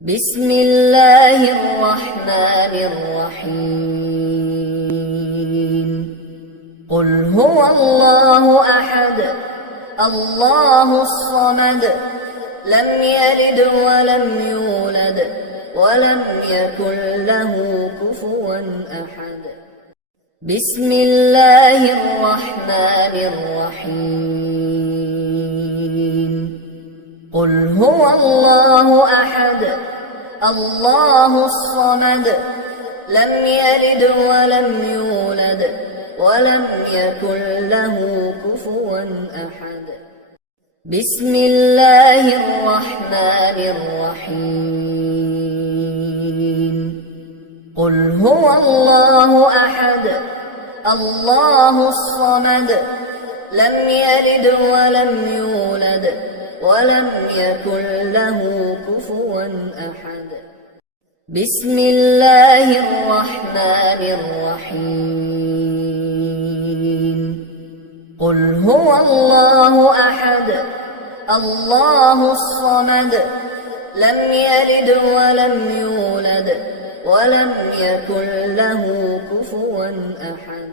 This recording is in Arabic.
بسم الله الرحمن الرحيم. قل هو الله أحد الله الصمد لم يلد ولم يولد ولم يكن له كفوا أحد. بسم الله الرحمن الرحيم. قل هو الله أحد الله الصمد لم يلد ولم يولد ولم يكن له كفوا أحد. بسم الله الرحمن الرحيم. قل هو الله أحد الله الصمد لم يلد ولم يولد ولم يكن له كفوا أحد. بسم الله الرحمن الرحيم. قل هو الله أحد الله الصمد لم يلد ولم يولد ولم يكن له كفوا أحد.